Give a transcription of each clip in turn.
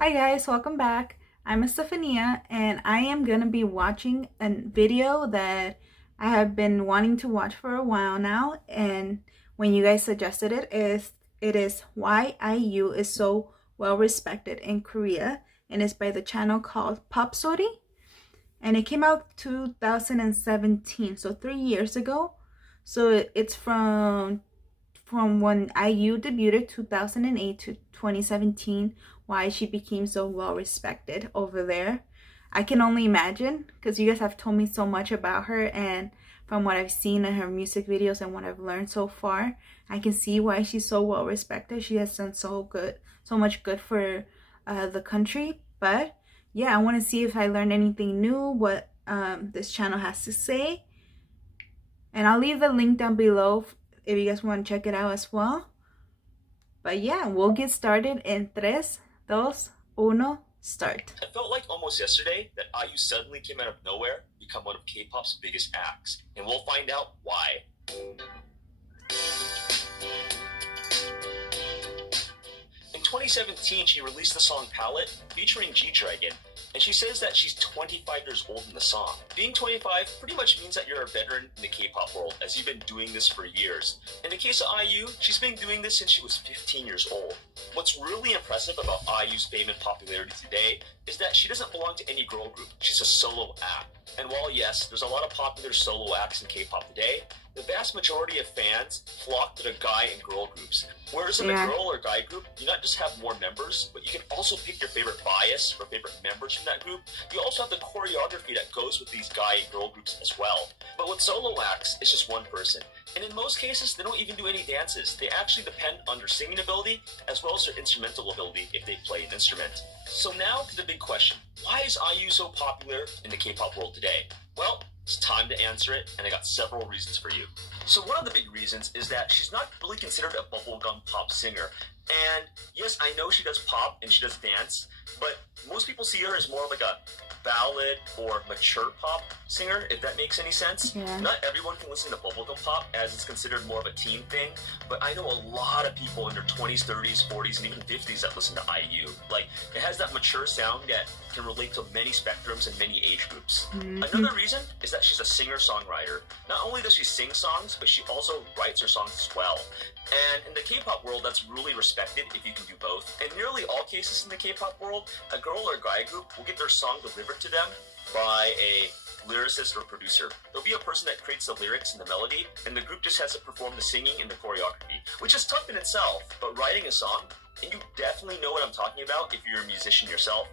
Hi guys, welcome back. I'm Estefania and I am going to be watching a video that I have been wanting to watch for a while now, and when you guys suggested it is why IU is so well respected in Korea, and it's by the channel called Popsori, and it came out 2017, so 3 years ago. So it's from when IU debuted 2008 to 2017, why she became so well respected over there. I can only imagine because you guys have told me so much about her, and from what I've seen in her music videos and what I've learned so far, I can see why she's so well respected. She has done so much good for the country. But yeah, I want to see if I learned anything new, what this channel has to say. And I'll leave the link down below if you guys want to check it out as well. But yeah, we'll get started in 3, 2, 1, start. It felt like almost yesterday that IU suddenly came out of nowhere to become one of K-pop's biggest acts, and we'll find out why. In 2017, she released the song Palette featuring G-Dragon, and she says that she's 25 years old in the song. Being 25 pretty much means that you're a veteran in the K-pop world, as you've been doing this for years. In the case of IU, she's been doing this since she was 15 years old. What's really impressive about IU's fame and popularity today is that she doesn't belong to any girl group. She's a solo act. And while yes, there's a lot of popular solo acts in K-pop today, the vast majority of fans flock to the guy and girl groups. Whereas in a girl or guy group, you not just have more members, but you can also pick your favorite bias or favorite members from that group. You also have the choreography that goes with these guy and girl groups as well. But with solo acts, it's just one person. And in most cases, they don't even do any dances. They actually depend on their singing ability as well as their instrumental ability if they play an instrument. So now to the big question. Why is IU so popular in the K-pop world today? Well, it's time to answer it, and I got several reasons for you. So one of the big reasons is that she's not really considered a bubblegum pop singer. And yes, I know she does pop and she does dance, but most people see her as more like a ballad or mature pop singer, if that makes any sense. Yeah. Not everyone can listen to bubblegum pop, as it's considered more of a teen thing, but I know a lot of people in their 20s, 30s, 40s, and even 50s that listen to IU. Like, it has that mature sound that can relate to many spectrums and many age groups. Another reason is that she's a singer-songwriter. Not only does she sing songs, but she also writes her songs as well. And in the K-pop world, that's really respected if you can do both. In nearly all cases in the K-pop world, a girl or guy group will get their song delivered to them by a lyricist or producer. There'll be a person that creates the lyrics and the melody, and the group just has to perform the singing and the choreography, which is tough in itself. But writing a song, and you definitely know what I'm talking about if you're a musician yourself,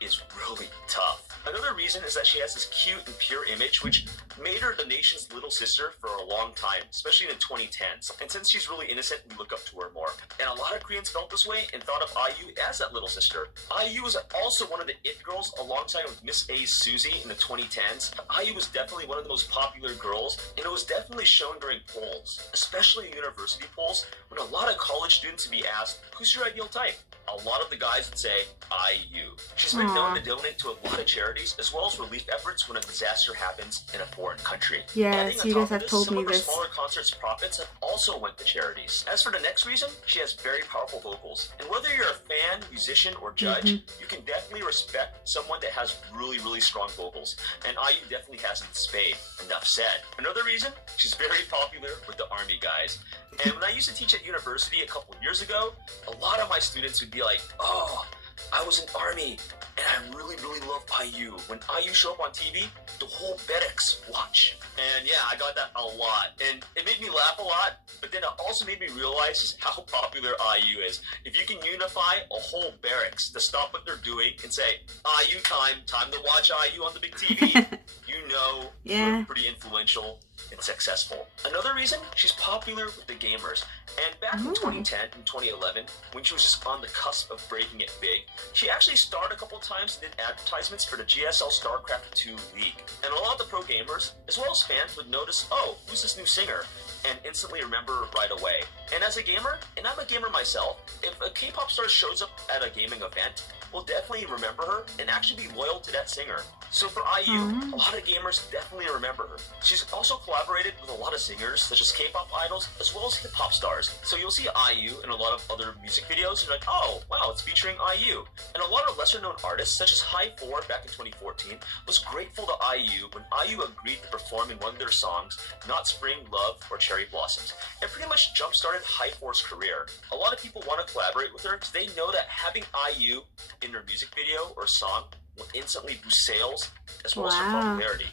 is really tough. Another reason is that she has this cute and pure image, which made her the nation's little sister for a long time, especially in the 2010s. And since she's really innocent, we look up to her more. And a lot of Koreans felt this way and thought of IU as that little sister. IU was also one of the it girls alongside with Miss A's Suzy in the 2010s. IU was definitely one of the most popular girls, and it was definitely shown during polls, especially university polls, when a lot of college students would be asked, who's your ideal type? A lot of the guys would say IU. She's been known to donate to a lot of charities as well as relief efforts when a disaster happens in a foreign country. Yes, you guys have told me this. Some of her smaller concerts' profits have also went to charities. As for the next reason, she has very powerful vocals. And whether you're a fan, musician, or judge, you can definitely respect someone that has really, really strong vocals. And IU definitely has in spade. Enough said. Another reason, she's very popular with the army guys. And when I used to teach at university a couple years ago, a lot of my students would be like, oh, I was in army and I really, really love IU. When IU show up on TV, the whole barracks watch. And yeah, I got that a lot. And it made me laugh a lot, but then it also made me realize just how popular IU is. If you can unify a whole barracks to stop what they're doing and say, IU time to watch IU on the big TV, you know we're pretty influential and successful. Another reason, she's popular with the gamers. And back in 2010 and 2011, when she was just on the cusp of breaking it big, she actually starred a couple times and did advertisements for the GSL StarCraft 2 League. And a lot of the pro gamers, as well as fans, would notice, oh, who's this new singer? And instantly remember her right away. And as a gamer, and I'm a gamer myself, if a K-pop star shows up at a gaming event, we'll definitely remember her and actually be loyal to that singer. So for IU, a lot of gamers definitely remember her. She's also collaborated with a lot of singers, such as K-pop idols, as well as hip-hop stars. So you'll see IU in a lot of other music videos, and you're like, oh, wow, it's featuring IU. And a lot of lesser-known artists, such as High 4 back in 2014, was grateful to IU when IU agreed to perform in one of their songs, Not Spring, Love, or Cherry Blossoms. It pretty much jump-started High 4's career. A lot of people want to collaborate with her because they know that having IU in their music video or song will instantly boost sales as well as her popularity.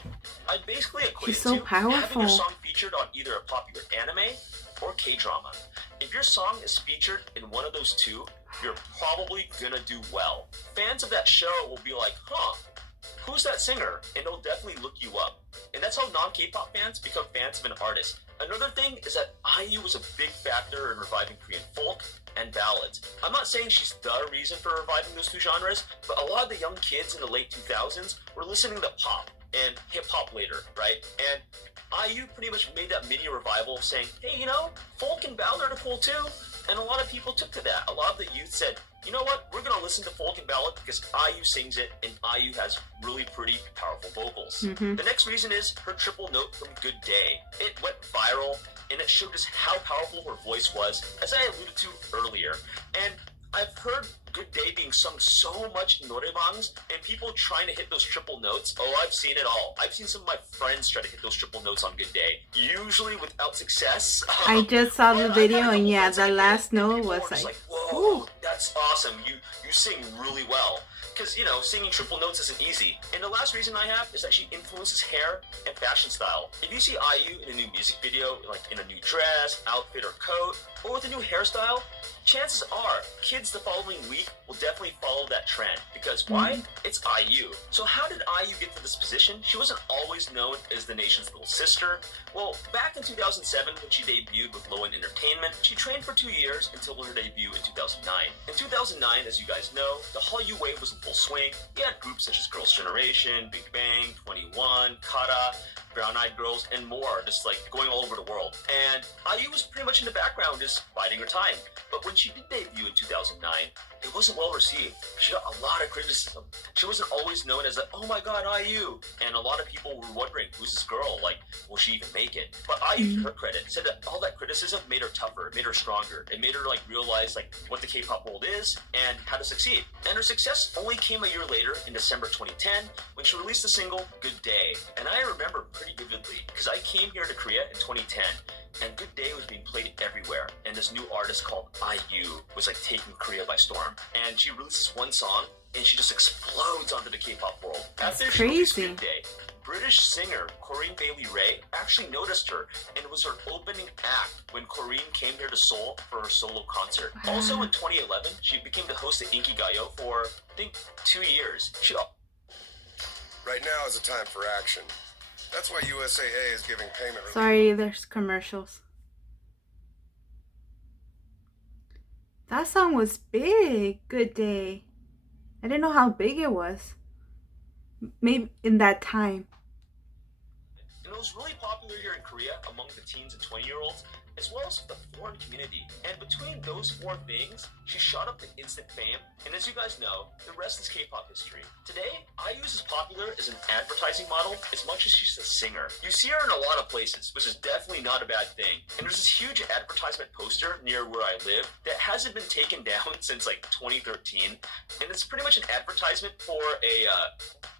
I basically equate it to having your song featured on either a popular anime or K-drama. If your song is featured in one of those two, you're probably gonna do well. Fans of that show will be like, huh, who's that singer? And they'll definitely look you up. And that's how non-K-pop fans become fans of an artist. Another thing is that IU was a big factor in reviving Korean folk and ballads. I'm not saying she's the reason for reviving those two genres, but a lot of the young kids in the late 2000s were listening to pop and hip-hop later, right? And IU pretty much made that mini revival saying, hey, you know, folk and ballad are cool too. And a lot of people took to that. A lot of the youth said, you know what, we're going to listen to folk and ballad because IU sings it and IU has really pretty powerful vocals. The next reason is her triple note from Good Day. It went viral and it showed us how powerful her voice was, as I alluded to earlier. And I've heard Good Day being sung so much in norebangs and people trying to hit those triple notes. Oh, I've seen it all. I've seen some of my friends try to hit those triple notes on Good Day, usually without success. I just saw the video and yeah, the last note was like, whoa, ooh, that's awesome. You sing really well. Because, you know, singing triple notes isn't easy. And the last reason I have is that she influences hair and fashion style. If you see IU in a new music video, like in a new dress, outfit, or coat, or with a new hairstyle, chances are kids the following week will definitely follow that trend. Because why? It's IU. So how did IU get to this position? She wasn't always known as the nation's little sister. Well, back in 2007 when she debuted with Low End Entertainment, she trained for 2 years until her debut in 2009. In 2009, as you guys know, the Hallyu wave was in full swing. You had groups such as Girls' Generation, Big Bang, 21, Kara, Brown Eyed Girls, and more, just like going all over the world. And IU was pretty much in the background, just biding her time. But when she did debut in 2009, it wasn't well received. She got a lot of criticism. She wasn't always known as oh my god, IU. And a lot of people were wondering, who's this girl? Like, will she even make it? But IU, to her credit, said that all that criticism made her tougher, made her stronger. It made her like realize like what the K-pop world is and how to succeed. And her success only came a year later in December 2010 when she released the single Good Day. And I remember pretty vividly because I came here to Korea in 2010 and Good Day was being played everywhere. And this new artist called IU was like taking Korea by storm. And she releases one song and she just explodes onto the K-pop world. After she released Good Day, British singer Corinne Bailey Rae actually noticed her, and it was her opening act when Corinne came here to Seoul for her solo concert. Also in 2011, she became the host of Inkigayo for, I think, 2 years. Right now is a time for action. That's why USAA is giving payment relief. Sorry, there's commercials. That song was big, Good Day. I didn't know how big it was. Maybe in that time. And it was really popular here in Korea among the teens and 20-year-olds, as well as the foreign community. And between those four things, she shot up to instant fame. And as you guys know, the rest is K-pop history. Today, IU is as popular as an advertising model as much as she's a singer. You see her in a lot of places, which is definitely not a bad thing. And there's this huge advertisement poster near where I live that hasn't been taken down since like 2013. And it's pretty much an advertisement for a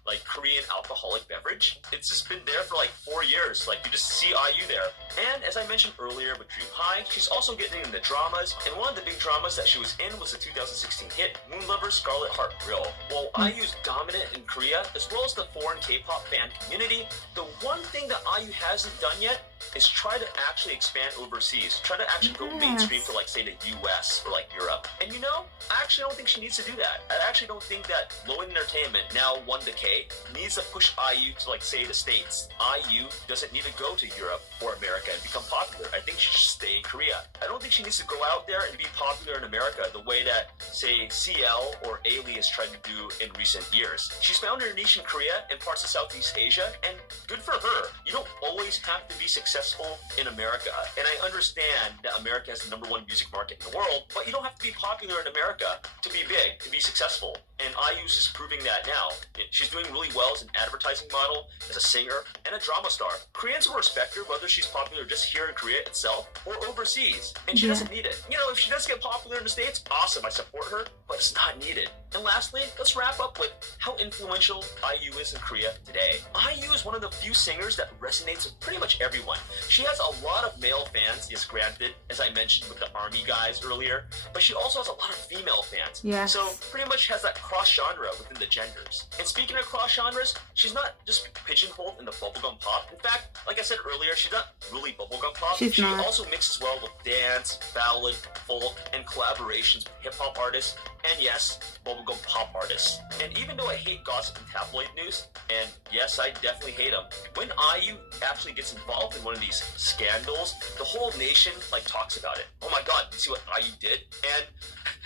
like Korean alcoholic beverage. It's just been there for like 4 years. Like you just see IU there. And as I mentioned earlier with Dream High, she's also getting into dramas. And one of the big dramas that she was in was the 2016 hit Moon Lover Scarlet Heart Grill. While IU is dominant in Korea, as well as the foreign K-pop fan community, the one thing that IU hasn't done yet is try to actually expand overseas. Try to actually go mainstream to like say the US or like Europe. And you know, I actually don't think she needs to do that. I actually don't think that Low End Entertainment, now 1-K, needs to push IU to like say the States. IU doesn't need to go to Europe or America and become popular. I think she should stay in Korea. I don't think she needs to go out there and be popular in America the way that say CL or Ailey has tried to do in recent years. She's found her niche in Korea and parts of Southeast Asia, and good for her. You don't always have to be successful successful in America. And I understand that America has the #1 music market in the world, but you don't have to be popular in America to be big, to be successful. And IU's is proving that now. She's doing really well as an advertising model, as a singer, and a drama star. Koreans will respect her whether she's popular just here in Korea itself or overseas. And she doesn't need it. You know, if she does get popular in the States, awesome, I support her, but it's not needed. And lastly, let's wrap up with how influential IU is in Korea today. IU is one of the few singers that resonates with pretty much everyone. She has a lot of male fans, yes, granted, as I mentioned with the ARMY guys earlier, but she also has a lot of female fans. Yes. So pretty much has that cross-genre within the genders. And speaking of cross-genres, she's not just pigeonholed in the bubblegum pop. In fact, like I said earlier, she's not really bubblegum pop. She also mixes well with dance, ballad, folk, and collaborations with hip-hop artists, and yes, bubblegum pop artists. And even though I hate gossip and tabloid news, and yes, I definitely hate them, when IU actually gets involved in one of these scandals, the whole nation talks about it. Oh my god, you see what IU did? And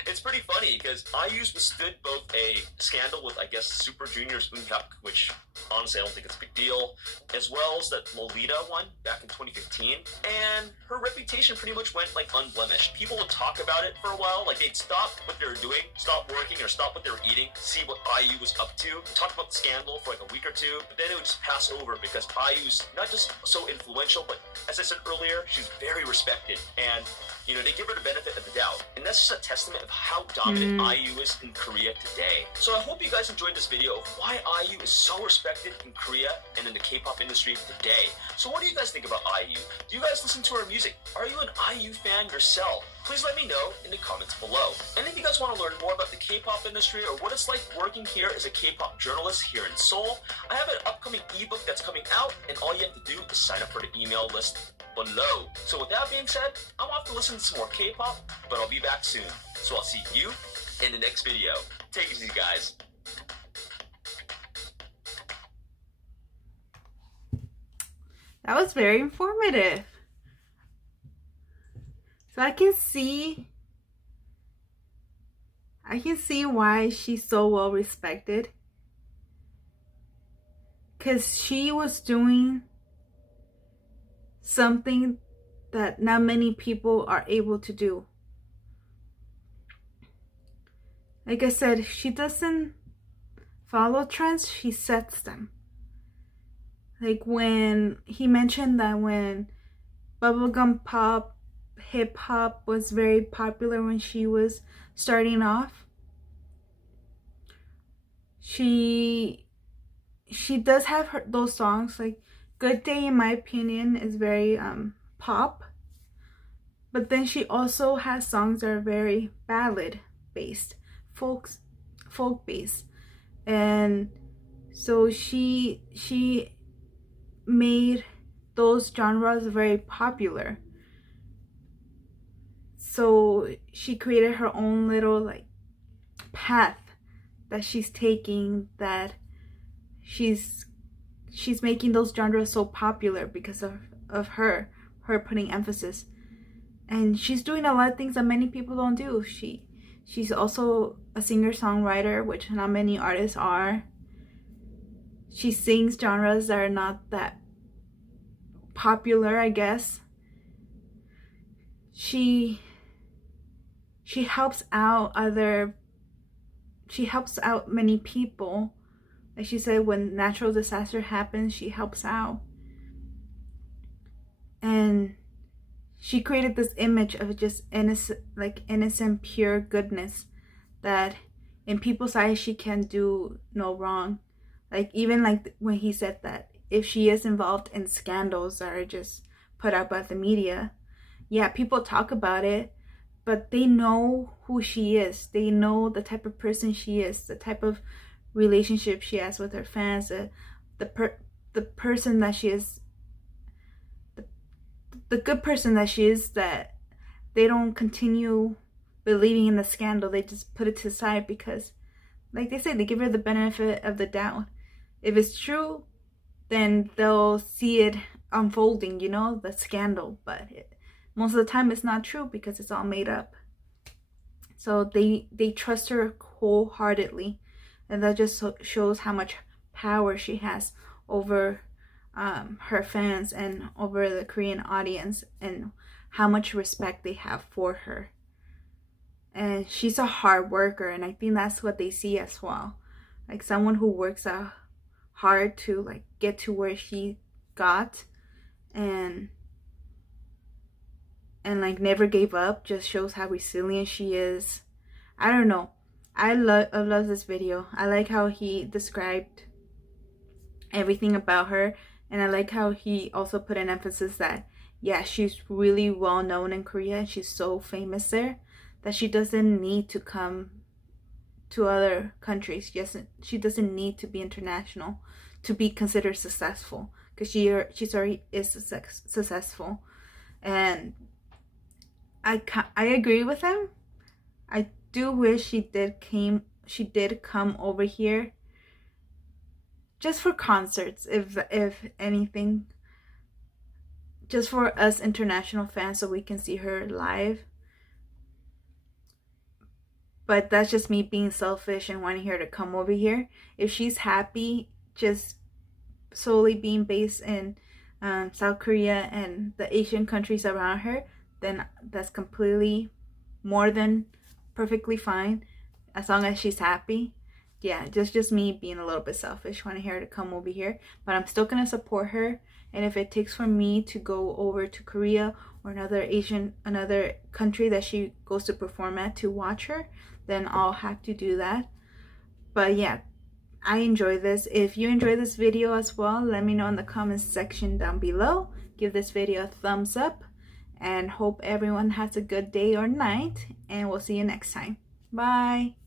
it's pretty funny because IU's withstood both a scandal with, I guess, Super Junior's Eunhyuk, which honestly I don't think it's a big deal, as well as that Lolita one back in 2015, and her reputation pretty much went unblemished. People would talk about it for a while, they'd stop what they were doing, stop working, or stop what they were eating, see what IU was up to, talk about the scandal for a week or two, but then it would just pass over because IU's not just so influential, but as I said earlier, she's very respected, and they give her the benefit of the doubt. And that's just a testament of how dominant IU is in Korea today. So I hope you guys enjoyed this video of why IU is so respected in Korea and in the K-pop industry today. So what do you guys think about IU? Do you guys listen to her music? Are you an IU fan yourself? Please let me know in the comments below. And if you guys want to learn more about the K-pop industry or what it's like working here as a K-pop journalist here in Seoul, I have an upcoming ebook that's coming out, and all you have to do is sign up for the email list below. So with that being said, I'm off to listen to some more K-pop, but I'll be back soon. So I'll see you in the next video. Take it easy, guys. That was very informative. So I can see why she's so well respected. Because she was doing something that not many people are able to do. Like I said, she doesn't follow trends, she sets them. Like when he mentioned that when bubblegum pop, hip hop was very popular when she was starting off, she does have those songs. Like Good Day, in my opinion, is very pop, but then she also has songs that are very ballad based, folk based, and so she made those genres very popular. So she created her own little path that she's taking, that she's making those genres so popular because of her putting emphasis. And she's doing a lot of things that many people don't do. She's also a singer-songwriter, which not many artists are. She sings genres that are not that popular, I guess. She helps out many people. Like she said, when natural disaster happens, she helps out. And she created this image of just innocent, pure goodness, that in people's eyes she can do no wrong. Even when he said that if she is involved in scandals that are just put out by the media, yeah, people talk about it, but they know who she is. They know the type of person she is, the type of relationship she has with her fans, the person that she is, the good person that she is, that they don't continue believing in the scandal. They just put it to the side because, like they say, they give her the benefit of the doubt. If it's true, then they'll see it unfolding, the scandal. But most of the time it's not true because it's all made up. So they trust her wholeheartedly. And that just shows how much power she has over her fans and over the Korean audience and how much respect they have for her. And she's a hard worker, and I think that's what they see as well. Like someone who works hard to like get to where she got, and like never gave up. Just shows how resilient she is. I don't know. I love this video. I like how he described everything about her, and I like how he also put an emphasis that yeah, she's really well known in Korea. She's so famous there that she doesn't need to come to other countries. She doesn't need to be international to be considered successful, because she's already is successful. And I agree with him. I do wish she did come over here just for concerts, if anything, just for us international fans, so we can see her live. But that's just me being selfish and wanting her to come over here. If she's happy just solely being based in South Korea and the Asian countries around her, then that's completely more than perfectly fine, as long as she's happy. Yeah, just me being a little bit selfish, wanting her to come over here. But I'm still gonna support her, and if it takes for me to go over to Korea or another country that she goes to perform at to watch her, then I'll have to do that. But yeah, I enjoy this. If you enjoy this video as well, let me know in the comments section down below. Give this video a thumbs up, and hope everyone has a good day or night, and we'll see you next time. Bye.